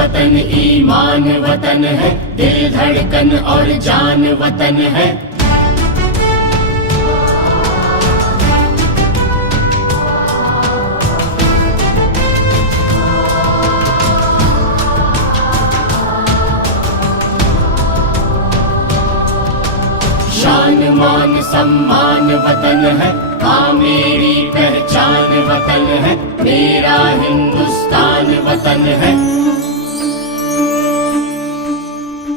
वतन ईमान वतन है, दिल धड़कन और जान वतन है। शान मान सम्मान वतन है, हाँ मेरी पहचान वतन है, मेरा हिंदुस्तान वतन है।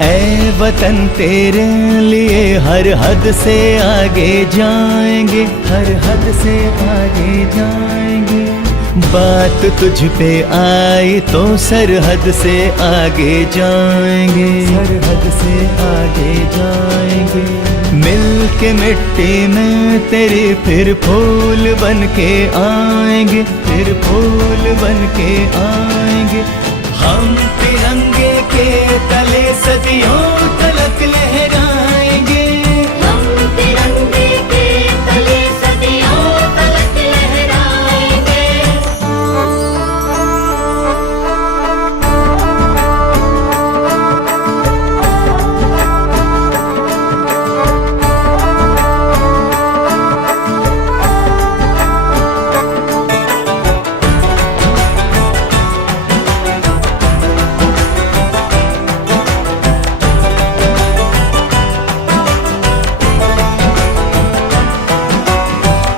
ऐ वतन तेरे लिए हर हद से आगे जाएंगे, हर हद से आगे जाएंगे। बात तुझ पे आई तो सरहद से आगे जाएंगे, सरहद से आगे जाएंगे। मिल के मिट्टी में तेरी फिर फूल बन के आएंगे, फिर फूल बन के आएंगे। हम तिरंगे के तले सदियों तलक लहराएंगे, हम तिरंगे के तले सदियों तलक लहराएंगे।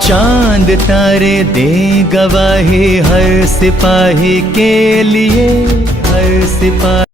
चांद तारे दे गवाही हर सिपाही के लिए, हर सिपाही